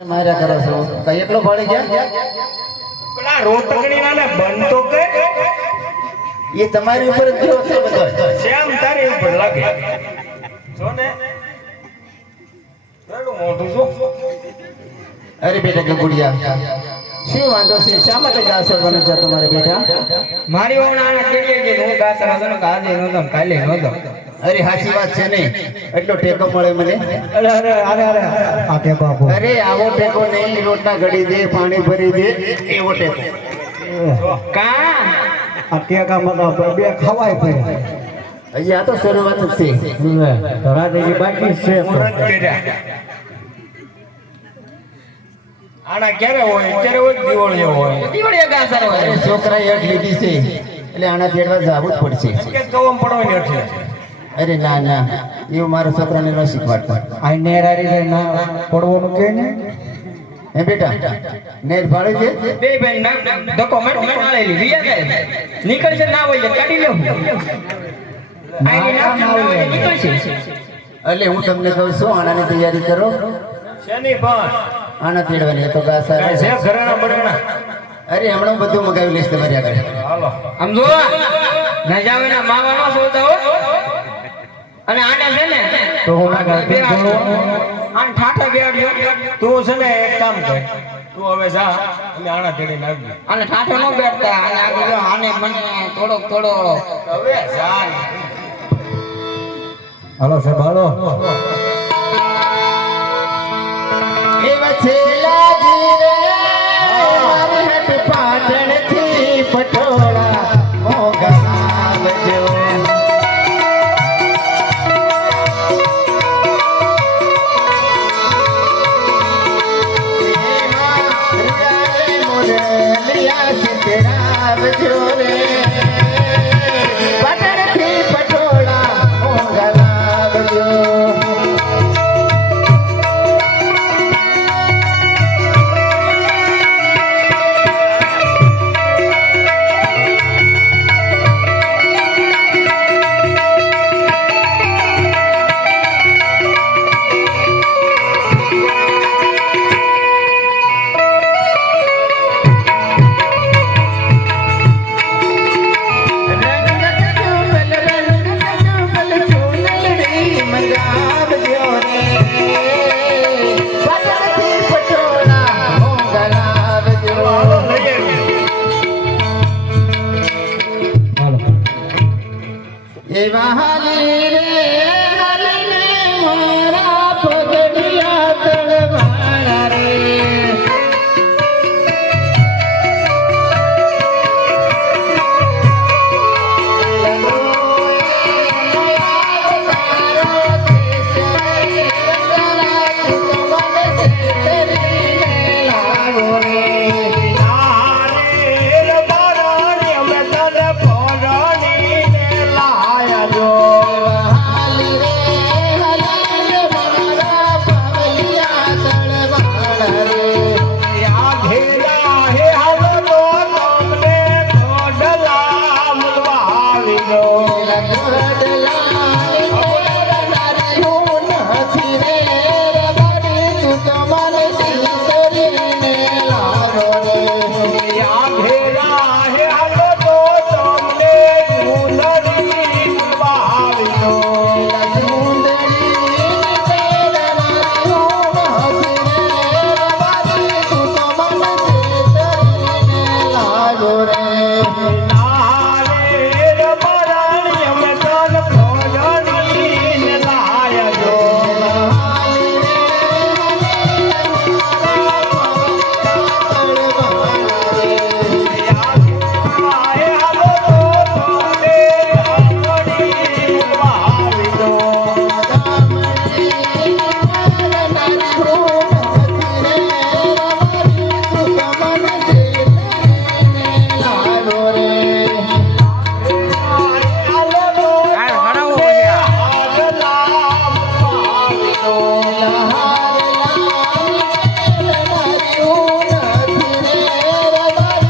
માર્યા કરો છો કઈ એકલો પડી ગયા પેલા રોટકડી ના બનતો કે એ તમારી ઉપર જ થયો છે બધો શ્યામ તારી ઉપર લાગે જો ને એનું મોઢું જો અરે બેટા ગગુડિયા શું વાંધો છે શા માટે ગાસો બને છે તમારે બેટા મારી ઓના આના કેડીએ કે હું ગાસ રાસનો કાજે નોતો કાલે નોતો અરે હાચી વાત છે ને એટલો ટેકો મળે મને અરે આ ટેકો આપો અરે આવો ટેકો નહીં રોટના ઘડી દે પાણી ભરી દે એવો ટેકો કા આ ટેકામાં તો બે ખવાય પડે અહીંયા તો શરૂઆત જ છે ધરા દેવી બાકી છે મુરત કર્યા આના ક્યારે હોય અત્યારે હોય દિવાળીઓ હોય દીવડિયા ગાસર અરે હોય છોકરાએ અટ લીધી છે એટલે આના તેડવા જવું જ પડશે કે કવમ પડવાની અઠી અરે ના ના એવું મારા છોકરાને ન શીખવાડતા આ નેરારી રે ના પડવાનું કે ને હે બેટા નેર ભાડે છે બે બેન ના ધક્કો મારેલી વિયા જાય નીકળ છે ના હોય કાઢી લો આઈ ના હોય નીકળ છે એટલે હું તમને કહું છું આનાની તૈયારી કરો શેની પણ આના તેડવાની તો ગાસા કાંઈ છે ઘરેણા બરેણા અરે હમણાં બધું મગાવી લઈશ તમારી આગળ હાલો આમ જો ના જાવે ના માવાનો સોતા હો અને આને છે ને તો હું ના ગાતી આન ઠાઠા બેડ્યો તું છે ને એક કામ કર તું હવે જા અને આણા તેડીને આવજે અને ઠાઠો નો બેઠતા અને આગળ જો આને મને થોડો હવે જા હાલો સાહેબ હાલો એવા છેલા જીરે મારી હટ પાટણથી પટોળા મોગાવજો મુરલિયા સિતરાવજો રે